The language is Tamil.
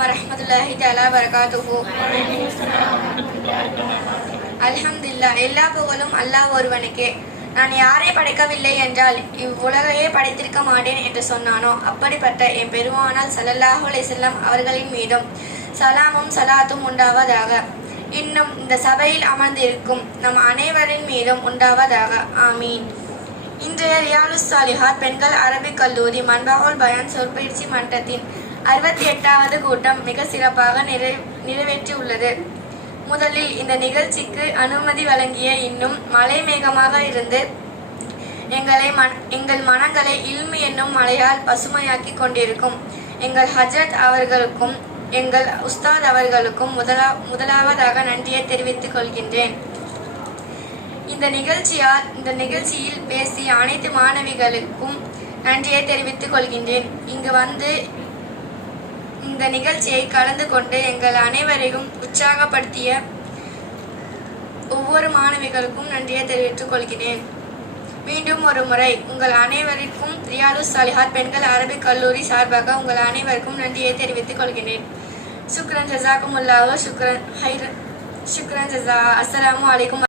வரஹ்மத்துல்லாஹி தஆலா வரகாத்துஹு அல்ஹம்துலில்லாஹ் எல்லா புகழும் அல்லாஹ் ஒருவனுக்கே. நான் யாரை படைக்கவில்லை என்றால் இவ்வுலகையே படைத்திருக்க மாட்டேன் என்று சொன்னானோ? அப்படிப்பட்ட என் பெருமானால் ஸல்லல்லாஹு அலைஹி அவர்களின் மீதும் சலாமும் சலாத்தும் உண்டாவதாக. இன்னும் இந்த சபையில் அமர்ந்திருக்கும் நம் அனைவரின் மீதும் உண்டாவதாக. ஆமீன். இன்றைய ரியாலுஸ் சாலிஹார் பெண்கள் அரபிக் கல்லூரி மன்பாகுல் பயான் சொற்பயிற்சி மன்றத்தின் அறுபத்தி எட்டாவது கூட்டம் மிக சிறப்பாக நிறை நிறைவேற்றியுள்ளது. முதலில் இந்த நிகழ்ச்சிக்கு அனுமதி வழங்கிய இன்னும் மலை மேகமாக இருந்து எங்களை மன எங்கள் மனங்களை இல்மு என்னும் மலையால் பசுமையாக்கி கொண்டிருக்கும் எங்கள் ஹஜரத் அவர்களுக்கும் எங்கள் உஸ்தாத் அவர்களுக்கும் முதலா முதலாவதாக நன்றியை தெரிவித்துக் கொள்கின்றேன். இந்த நிகழ்ச்சியால் இந்த நிகழ்ச்சியில் பேசிய அனைத்து மாணவிகளுக்கும் நன்றியை தெரிவித்துக் கொள்கின்றேன். இங்கு வந்து இந்த நிகழ்ச்சியை கலந்து கொண்டு எங்கள் அனைவரையும் உற்சாகப்படுத்திய ஒவ்வொரு மாணவிகளுக்கும் நன்றியை தெரிவித்துக் கொள்கிறேன் மீண்டும் ஒரு முறை உங்கள் அனைவருக்கும் ரியாலு சாலிஹாத் பெண்கள் அரபிக் கல்லூரி சார்பாக உங்கள் அனைவருக்கும் நன்றியை தெரிவித்துக் கொள்கிறேன் சுக்ரன் ஜசாக்கும் உள்ளாவோ சுக்ரன் ஹைர சுக்ரன் ஜசா அஸ்ஸலாமு அலைக்கும்.